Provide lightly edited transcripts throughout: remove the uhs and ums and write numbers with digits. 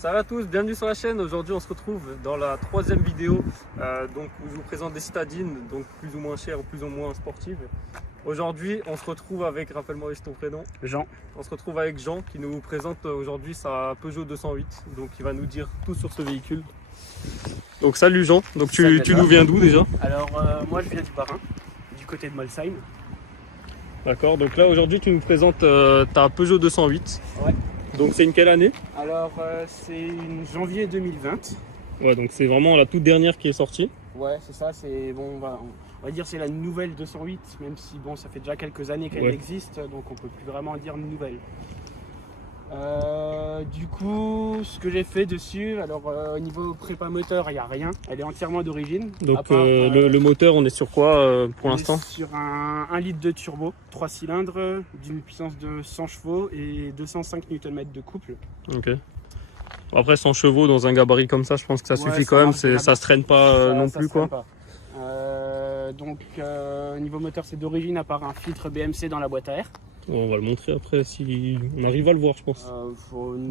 Salut à tous, bienvenue sur la chaîne. Aujourd'hui on se retrouve dans la troisième vidéo donc, où je vous présente des citadines, donc plus ou moins chères ou plus ou moins sportives. Aujourd'hui on se retrouve avec, rappelle-moi juste ton prénom. Jean. On se retrouve avec Jean qui nous présente aujourd'hui sa Peugeot 208. Donc il va nous dire tout sur ce véhicule. Donc salut Jean, donc tu nous viens d'où déjà? Alors moi je viens du Bas-Rhin, du côté de Molsheim. D'accord, donc là aujourd'hui tu nous présentes ta Peugeot 208. Ouais. Donc c'est une quelle année? Alors c'est une janvier 2020. Ouais, donc c'est vraiment la toute dernière qui est sortie. Ouais, c'est ça, c'est bon, on va dire c'est la nouvelle 208, même si bon, ça fait déjà quelques années qu'elle existe, donc on peut plus vraiment dire nouvelle. Du coup, ce que j'ai fait dessus, alors au niveau prépa moteur, il n'y a rien, elle est entièrement d'origine. Donc le moteur, on est sur quoi pour l'instant? Sur un 1 litre de turbo, 3 cylindres, d'une puissance de 100 chevaux et 205 Nm de couple. Ok. Après 100 chevaux dans un gabarit comme ça, je pense que ça suffit quand même, ça se traîne pas non plus quoi. Donc niveau moteur, c'est d'origine à part un filtre BMC dans la boîte à air. On va le montrer après si on arrive à le voir, je pense.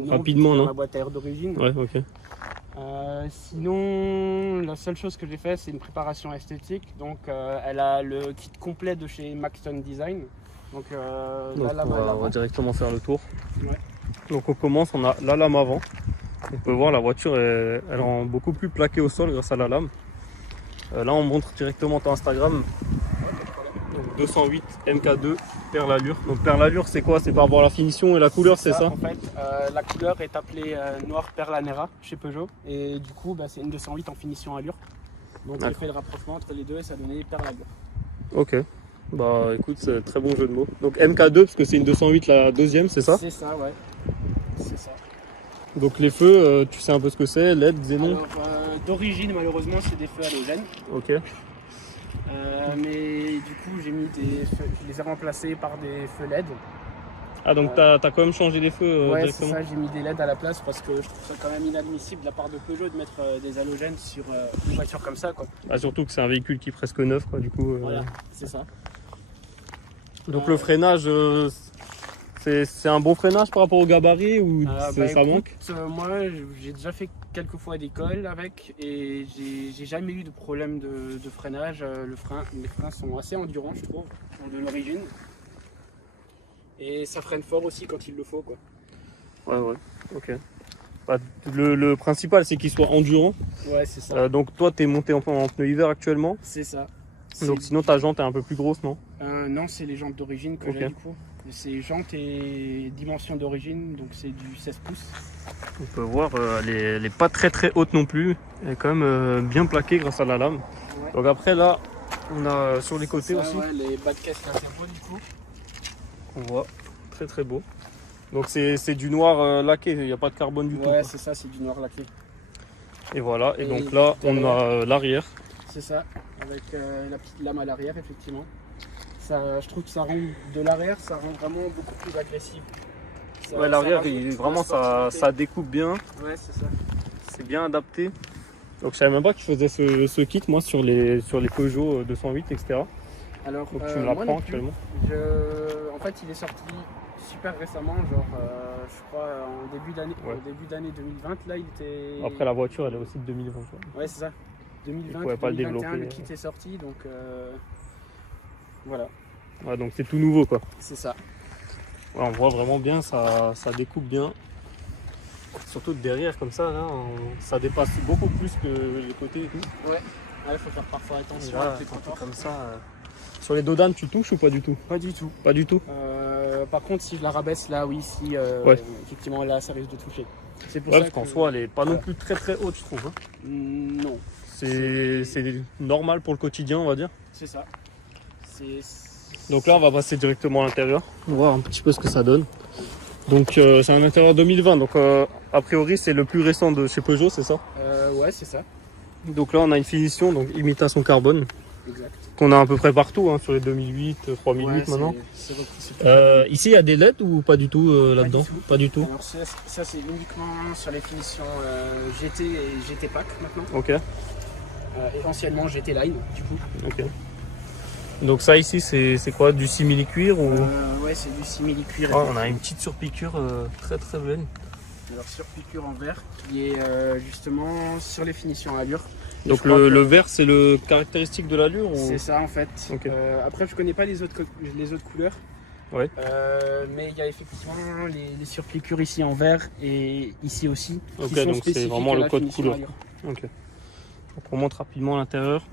Rapidement, non, la boîte à air d'origine. Ouais, ok. Sinon, la seule chose que j'ai fait, c'est une préparation esthétique. Donc, elle a le kit complet de chez Maxton Design. Donc, on va directement faire le tour. Ouais. Donc, on commence, on a la lame avant. On peut voir la voiture, elle rend beaucoup plus plaquée au sol grâce à la lame. Là, on montre directement ton Instagram. Donc 208 MK2 Perle Allure. Donc Perle Allure, c'est quoi? C'est par rapport à la finition et la couleur, c'est ça? En fait, la couleur est appelée Noir Perle Anera chez Peugeot. Et du coup, c'est une 208 en finition Allure. Donc j'ai fait le rapprochement entre les deux et ça a donné Perle Allure. Ok. Bah écoute, c'est un très bon jeu de mots. Donc MK2, parce que c'est une 208 la deuxième, c'est ça? C'est ça, ouais. C'est ça. Donc les feux, tu sais un peu ce que c'est? LED, xénon? Alors d'origine, malheureusement, c'est des feux halogènes. Ok. Mais du coup, j'ai mis des feux, je les ai remplacés par des feux LED. Ah, donc t'as quand même changé les feux ouais, directement? c'est ça, j'ai mis des LED à la place parce que je trouve ça quand même inadmissible de la part de Peugeot de mettre des halogènes sur une voiture comme ça, quoi. Ah, surtout que c'est un véhicule qui est presque neuf, quoi, du coup. Voilà, c'est ça. Donc le freinage, c'est un bon freinage par rapport au gabarit ou ça manque? Moi, j'ai déjà fait quelques fois d'école avec et j'ai jamais eu de problème de freinage. Les freins sont assez endurants, je trouve, de l'origine. Et ça freine fort aussi quand il le faut, quoi. Ouais, ok. Bah, le principal, c'est qu'il soit endurant. Ouais, c'est ça. Donc toi, tu es monté en pneu hiver actuellement. C'est ça. Donc sinon, ta jante est un peu plus grosse, non? Non, c'est les jantes d'origine que j'ai du coup. C'est jantes et dimension d'origine, donc c'est du 16 pouces. On peut voir, elle est pas très haute non plus. Elle est quand même bien plaquée grâce à la lame. Ouais. Donc après là, on a sur les côtés aussi. Ouais, les bas de caisse latéraux du coup. On voit, très beau. Donc c'est du noir laqué, il n'y a pas de carbone du tout. Ouais, c'est ça, c'est du noir laqué. Et voilà, et donc là, on a l'arrière. C'est ça, avec la petite lame à l'arrière, effectivement. Ça, je trouve que ça rend de l'arrière, ça rend vraiment beaucoup plus agressif. Ouais, l'arrière, vraiment, ça découpe bien. Ouais, c'est ça. C'est bien adapté. Donc je savais même pas que je faisais ce kit, moi, sur les Peugeot 208, etc. Alors, donc tu me l'apprends actuellement. En fait, il est sorti super récemment, genre, je crois, en début d'année 2020. Là, il était... Après, la voiture, elle est aussi de 2020. Ouais, c'est ça. 2020, pas 2021, le kit est sorti, donc voilà. Ouais, donc c'est tout nouveau, quoi. C'est ça. Ouais, on voit vraiment bien, ça découpe bien. Surtout de derrière, comme ça, là, ça dépasse beaucoup plus que les côtés et tout. Ouais, il faut faire parfois attention là, avec les trottoirs. Comme ça. Sur les dodanes, tu touches ou pas du tout? Pas du tout. Pas du tout. Par contre, si je la rabaisse là, oui, si effectivement là, ça risque de toucher. C'est pour ça parce qu'en soi, elle est pas non plus très haute, je trouve. Hein. Non. C'est normal pour le quotidien, on va dire. C'est ça. Donc là, on va passer directement à l'intérieur, voir un petit peu ce que ça donne. Donc c'est un intérieur 2020, donc a priori c'est le plus récent de chez Peugeot, c'est ça? Ouais, c'est ça. Donc là, on a une finition, donc imitation carbone. Exact. Qu'on a à peu près partout, hein, sur les 2008, 3008 maintenant. Ici, il y a des LED ou pas du tout là-dedans? Pas du tout. Alors ça c'est uniquement sur les finitions GT et GT Pack maintenant. Ok. Et anciennement GT Line du coup. Ok. Donc ça ici c'est quoi, du simili-cuir ou... Ouais, c'est du simili-cuir. Oh, on a une petite surpiqûre très belle. Alors sur piqûre en verre qui est justement sur les finitions à allure. Donc le vert, c'est le caractéristique de l'allure ou... C'est ça en fait. Okay. Après je connais pas les autres couleurs. Ouais. Mais il y a effectivement les surpiqûres ici en vert et ici aussi. Ok, qui sont donc c'est vraiment le code couleur. Ok. Donc on montre rapidement l'intérieur.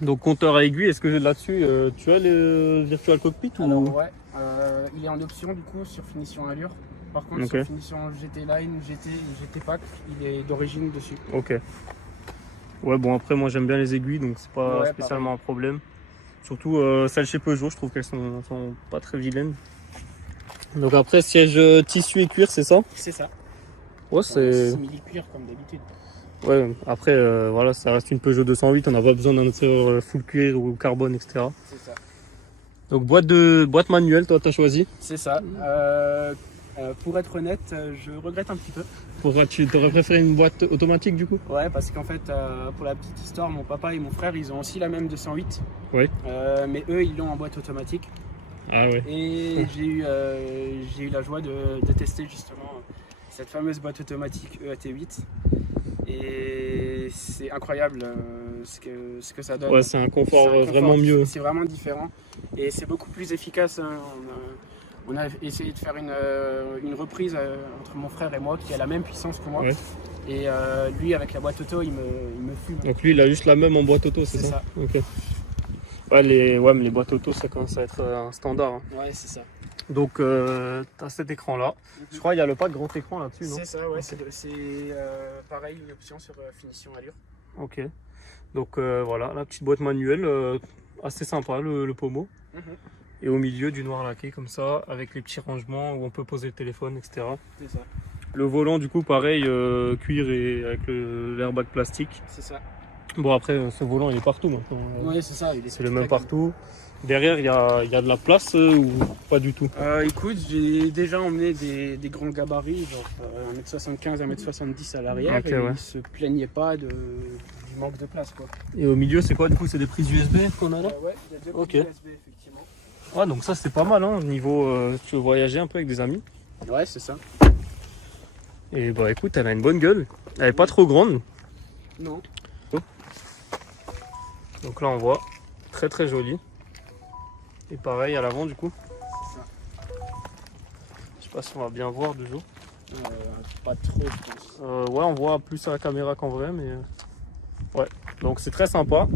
Donc compteur à aiguille, est-ce que j'ai là-dessus, tu as le Virtual Cockpit ou... Alors ouais, il est en option du coup sur finition allure. Par contre sur finition GT Line, GT Pack, il est d'origine dessus. Ok. Ouais bon après moi j'aime bien les aiguilles donc c'est pas spécialement un problème. Surtout celles chez Peugeot, je trouve qu'elles sont pas très vilaines. Donc après siège tissu et cuir, c'est ça? C'est ça. Ouais c'est... simili cuir comme d'habitude. Ouais, après, voilà, ça reste une Peugeot 208, on n'a pas besoin d'un intérieur full cuir ou carbone, etc. C'est ça. Donc boîte manuelle, toi t'as choisi? C'est ça. Pour être honnête, je regrette un petit peu. Pourquoi tu aurais préféré une boîte automatique du coup? Ouais, parce qu'en fait, pour la petite histoire, mon papa et mon frère, ils ont aussi la même 208. Oui. Mais eux, ils l'ont en boîte automatique. Ah ouais. Et j'ai eu la joie de tester justement cette fameuse boîte automatique EAT8. Et c'est incroyable ce que ça donne. Ouais, c'est un confort vraiment mieux. C'est vraiment différent et c'est beaucoup plus efficace. Hein. On a essayé de faire une reprise entre mon frère et moi qui a la même puissance que moi. Ouais. Et lui, avec la boîte auto, il me fume. Donc lui, il a juste la même en boîte auto, c'est ça? Ok. Ouais, mais les boîtes auto, ça commence à être un standard. Hein. Ouais, c'est ça. Donc, tu as cet écran-là. Je crois qu'il y a le pas de grand écran là-dessus, non? C'est ça, ouais. Okay. C'est pareil, une option sur finition allure. Ok. Donc, voilà, la petite boîte manuelle, assez sympa, le pommeau. Et au milieu, du noir laqué, comme ça, avec les petits rangements où on peut poser le téléphone, etc. C'est ça. Le volant, du coup, pareil, cuir et avec l'airbag plastique. C'est ça. Bon, après, ce volant, il est partout maintenant. Oui, c'est ça. C'est le même partout. Derrière, il y a de la place ou pas du tout? Écoute, j'ai déjà emmené des grands gabarits, genre 1m75, 1m70 à l'arrière, et ils ne se plaignaient pas du manque de place, quoi. Et au milieu, c'est quoi du coup? C'est des prises USB qu'on a là? Ouais, il y a deux prises USB, effectivement. Ah, donc ça, c'est pas mal, hein, niveau tu veux voyager un peu avec des amis. Ouais, c'est ça. Et bah écoute, elle a une bonne gueule. Elle est pas trop grande. Non. Donc là, on voit très très joli. Et pareil à l'avant du coup. C'est ça. Je sais pas si on va bien voir du jour. Pas trop, je pense. Ouais, on voit plus à la caméra qu'en vrai, mais ouais. Donc c'est très sympa.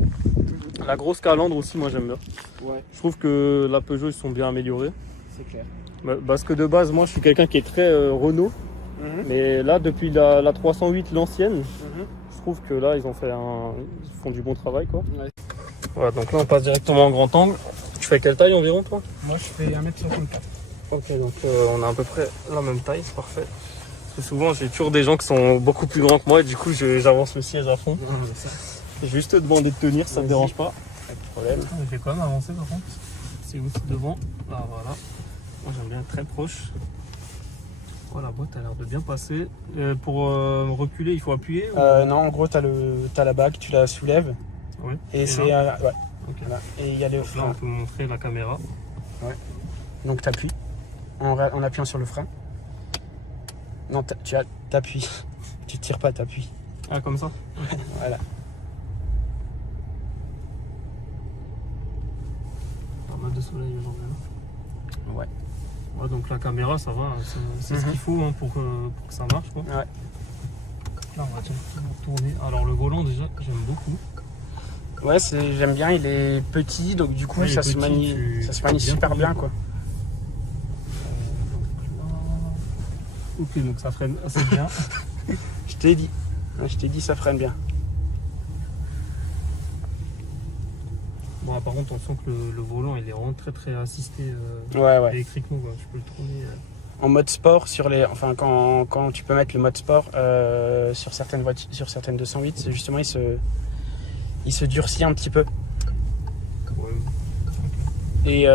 La grosse calandre aussi, moi j'aime bien. Ouais. Je trouve que la Peugeot ils sont bien améliorés. C'est clair. Parce que de base, moi je suis quelqu'un qui est très Renault. Mais là, depuis la 308, l'ancienne, je trouve que là ils font du bon travail, quoi. Ouais. Voilà, donc là on passe directement en grand angle. Tu fais quelle taille environ, toi? Moi je fais 1m64. Ok, donc on a à peu près la même taille, c'est parfait. Parce que souvent j'ai toujours des gens qui sont beaucoup plus grands que moi et du coup j'avance le siège à fond. Je vais juste te demander de tenir, ça te dérange pas. Pas de problème. Je vais quand même avancer par contre. C'est aussi devant. Là voilà. Moi j'aime bien être très proche. Voilà, la boîte a l'air de bien passer. Pour reculer, il faut appuyer ou... Non, en gros, t'as la bague, tu la soulèves. Ouais. Et c'est. Ouais. Okay. Là. Et il y a le frein. Là, on peut montrer la caméra. Ouais. Donc, t'appuies en appuyant sur le frein. Non, t'appuies. Tu tires pas, t'appuies. Ah, comme ça? Voilà. Pas mal de soleil aujourd'hui. Ouais. Ouais, donc la caméra, ça va, c'est ce qu'il faut hein, pour que ça marche, quoi. Ouais. Là, on va directement tourner. Alors le volant, déjà, j'aime beaucoup. Ouais, j'aime bien, il est petit, donc du coup, ça se manie super bien, quoi. Ok, donc ça freine assez bien. Je t'ai dit, ça freine bien. Bon, par contre, on sent que le volant, il est vraiment très très assisté électriquement, quoi. Je peux le tourner. En mode sport, quand tu peux mettre le mode sport sur certaines voitures, sur certaines 208, justement, il se durcit un petit peu. Ouais. Et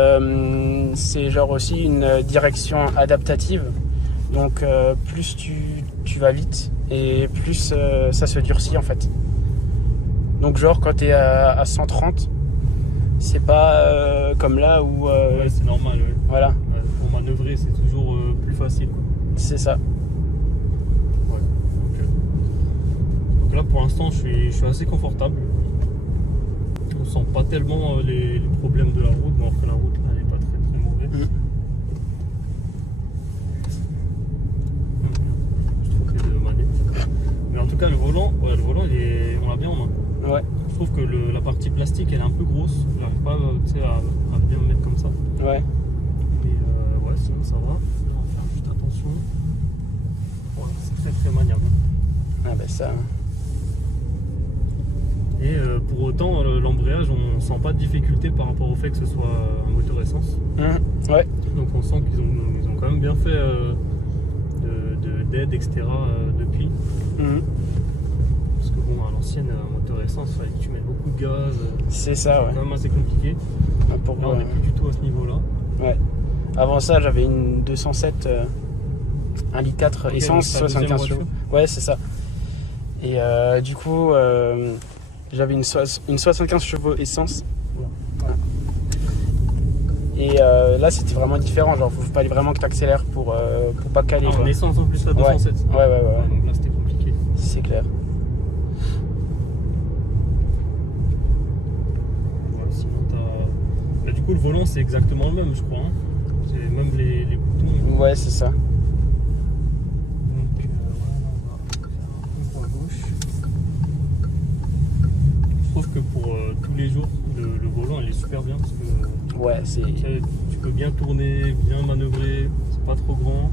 c'est genre aussi une direction adaptative. Donc plus tu vas vite et plus ça se durcit en fait. Donc genre quand tu es à 130, c'est pas comme là où... ouais, c'est normal. Ouais. Voilà. Ouais, pour manœuvrer, c'est toujours plus facile. C'est ça. Donc là pour l'instant je suis assez confortable. On sent pas tellement les problèmes de la route, mais après la route là, elle est pas très très mauvaise. Je trouve que les manettes. Mais en tout cas le volant on l'a bien en main. Ouais. Je trouve que la partie plastique elle est un peu grosse. J'arrive pas à bien me mettre comme ça. Ouais. Et ouais, sinon ça va. Là, on va faire juste attention. Voilà, c'est très très maniable. Ah bah ça. Et pour autant, l'embrayage, on sent pas de difficulté par rapport au fait que ce soit un moteur essence. Ouais. Donc on sent qu'ils ont quand même bien fait d'aide, etc. depuis. Parce que bon, à l'ancienne, un moteur essence, il fallait que tu mettes beaucoup de gaz. C'est ça, ouais. C'est quand même assez compliqué. Là, on n'est plus du tout à ce niveau-là. Ouais. Avant ça, j'avais une 207 1,4 litre essence, 75 chevaux. Ouais, c'est ça. Et du coup, j'avais une 75 chevaux essence. Ouais. Et là, c'était vraiment différent. Genre, il fallait vraiment que tu accélères pour pas caler. En essence en plus, la 207. Ouais. Donc là, c'était compliqué. C'est clair. Du coup, le volant, c'est exactement le même, je crois. Hein. C'est même les boutons. Ouais, c'est ça. Donc, voilà, on va faire un peu pour la gauche. Je trouve que pour tous les jours, le volant, il est super bien. Parce que ouais, tu peux bien tourner, bien manœuvrer. C'est pas trop grand.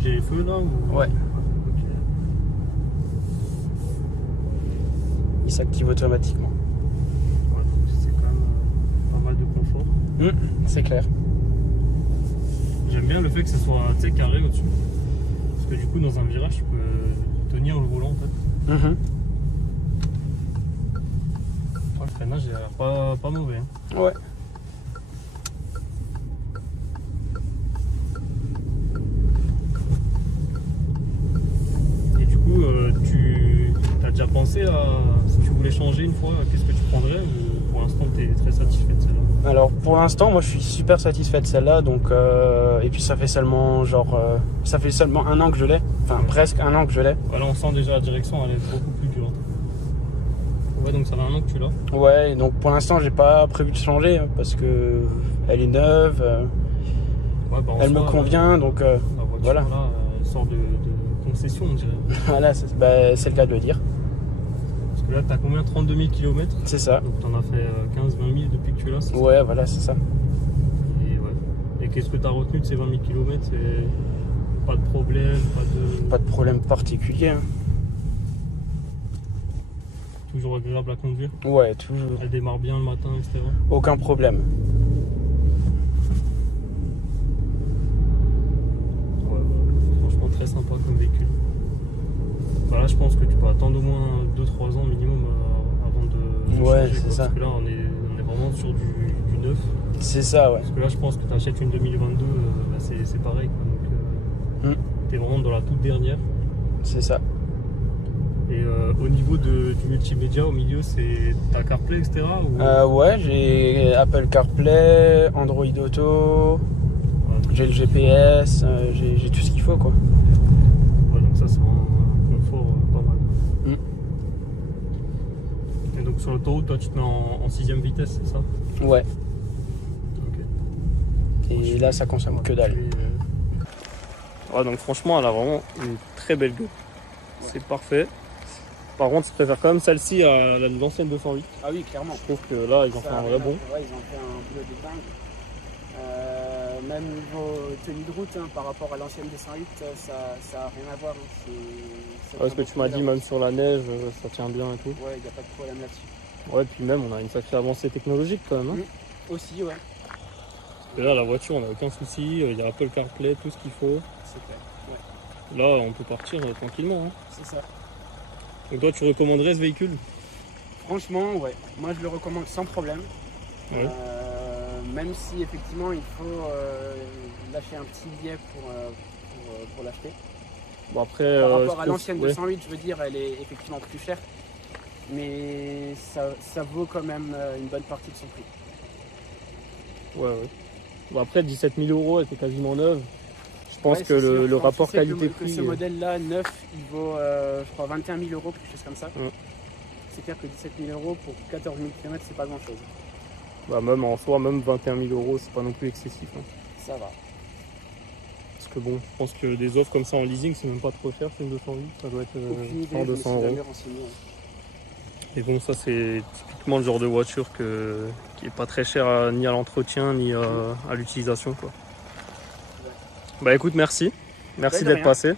J'ai les feux là ou... Ouais. Okay. Il s'active automatiquement. C'est quand même pas mal de confort. C'est clair. J'aime bien le fait que ce soit carré au-dessus. Parce que du coup, dans un virage, tu peux tenir le volant en fait. Le freinage, il a l'air pas mauvais. Hein. Ouais. Et du coup, tu as déjà pensé à si tu voulais changer une fois, qu'est-ce que tu prendrais ou pour l'instant, tu es très satisfait de celle-là? Alors pour l'instant, moi je suis super satisfait de celle-là. Donc, et puis ça fait seulement un an que je l'ai. Enfin, presque un an que je l'ai. Voilà, on sent déjà la direction, elle est beaucoup plus dure. Ouais, donc ça fait un an que tu l'as. Ouais, donc pour l'instant, j'ai pas prévu de changer parce que elle est neuve. Ouais, bah, elle me convient, donc la voiture, voilà. Là, elle sort de concession, on dirait. Voilà, c'est le cas de le dire. Parce que là, tu as combien? 32 000 km? C'est ça. Donc tu en as fait 15-20 000 depuis que tu l'as. Ouais, ça. Voilà, c'est ça. Et, ouais. Et qu'est-ce que tu as retenu de ces 20 000 km? C'est pas de problème, pas de problème particulier. Hein. Toujours agréable à conduire? Ouais, toujours. Elle démarre bien le matin, etc. Aucun problème. Ouais, franchement très sympa comme véhicule. Bah là je pense que tu peux attendre au moins 2-3 ans minimum avant de ouais, changer, c'est ça. Parce que là on est vraiment sur du neuf. C'est ça, ouais. Parce que là je pense que tu achètes une 2022, c'est pareil quoi. Donc t'es vraiment dans la toute dernière. C'est ça. Et au niveau du multimédia, au milieu, c'est ta CarPlay, etc. Ou... ouais, j'ai Apple CarPlay, Android Auto, j'ai le GPS, j'ai tout ce qu'il faut, quoi. Ouais, donc ça, c'est un confort pas mal. Et donc sur l'autoroute, toi, tu te mets en 6ème vitesse, c'est ça? Ouais. Ok. Et là, ça consomme que dalle. Ouais, donc franchement, elle a vraiment une très belle gueule. C'est parfait. Par contre, je préfère quand même celle-ci à l'ancienne 208. Ah oui, clairement. Je trouve que là, ils ont fait un vrai bon. Ouais, ils ont fait un boulot de dingue. Même niveau tenue de route, hein, par rapport à l'ancienne 208, ça n'a rien à voir. Hein. Ouais, ce que tu m'as dit, même sur la neige, ça tient bien et tout. Ouais, il n'y a pas de problème là-dessus. Ouais, puis même, on a une sacrée avancée technologique quand même. Hein. Aussi, ouais. Parce que là, la voiture, on n'a aucun souci. Il y a Apple CarPlay, tout ce qu'il faut. C'est clair. Ouais. Là, on peut partir tranquillement. Hein. C'est ça. Donc toi, tu recommanderais ce véhicule? Franchement, ouais. Moi, je le recommande sans problème. Ouais. Même si, effectivement, il faut lâcher un petit billet pour l'acheter. Bon, après, par rapport à l'ancienne 208, je veux dire, elle est effectivement plus chère. Mais ça vaut quand même une bonne partie de son prix. Ouais. Bon, après, 17 000 €, elle était quasiment neuve. Je pense Ouais, que c'est sûr. le Quand rapport tu sais que qualité-prix. ce modèle-là, neuf, il vaut, je crois, 21 000 euros, quelque chose comme ça. Ouais. C'est clair que 17 000 euros pour 14 000 km, c'est pas grand-chose. Bah, même en soi, même 21 000 euros, c'est pas non plus excessif. Hein. Ça va. Parce que bon, je pense que des offres comme ça en leasing, c'est même pas trop cher, c'est une 208. Ça doit être Aucune idée, 100, je me 200 suis jamais euros. renseigné, ouais. Et bon, ça, c'est typiquement le genre de voiture qui est pas très cher ni à l'entretien, ni à l'utilisation, quoi. Bah écoute, merci. Merci De d'être rien. passé.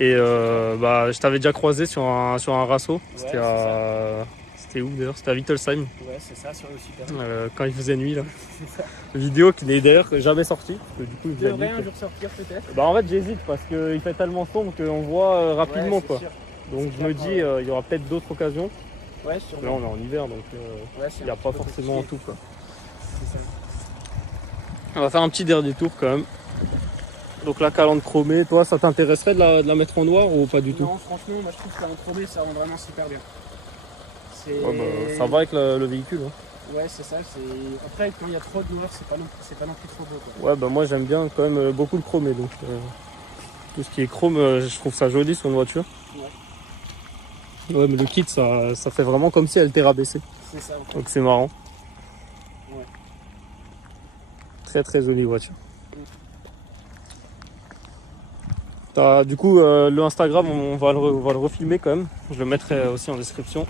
Et bah, je t'avais déjà croisé sur un rasso. C'était c'est C'était où d'ailleurs? C'était à Wittelsheim, Ouais, c'est ça, sur le super. quand il faisait nuit là. C'est ça. Vidéo qui n'est d'ailleurs jamais sortie. Parce que du coup, il faisait Devrait nuit, un quoi. jour sortir peut-être. Bah en fait j'hésite parce qu'il fait tellement sombre qu'on voit rapidement, Ouais, c'est quoi. sûr. Donc C'est je me clair, dis il y aura peut-être d'autres occasions. Ouais, Là sûrement. on est en hiver donc Ouais, c'est il n'y a un pas petit peu forcément compliqué. tout, quoi. C'est ça. On va faire un petit dernier tour quand même. Donc la calandre chromée, toi ça t'intéresserait de la mettre en noir ou pas du tout? Non, franchement, moi je trouve qu'un chromé ça rend vraiment super bien. C'est... Ouais, bah, ça va avec le véhicule. Hein. Ouais, c'est ça. Après, quand il y a trop de noir, c'est pas non plus trop beau, quoi. Ouais, bah moi j'aime bien quand même beaucoup le chromé. Donc tout ce qui est chrome, je trouve ça joli sur une voiture. Ouais, mais le kit ça fait vraiment comme si elle était rabaissée. C'est ça, en fait. Donc c'est marrant. Ouais. Très très jolie voiture. Du coup, le Instagram, on va le refilmer quand même. Je le mettrai aussi en description.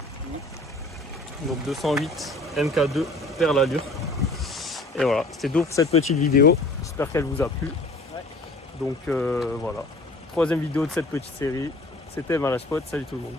Donc 208 MK2 Perle Allure. Et voilà, c'était tout pour cette petite vidéo. J'espère qu'elle vous a plu. Ouais. Donc voilà, troisième vidéo de cette petite série. C'était Malage Pod. Salut tout le monde.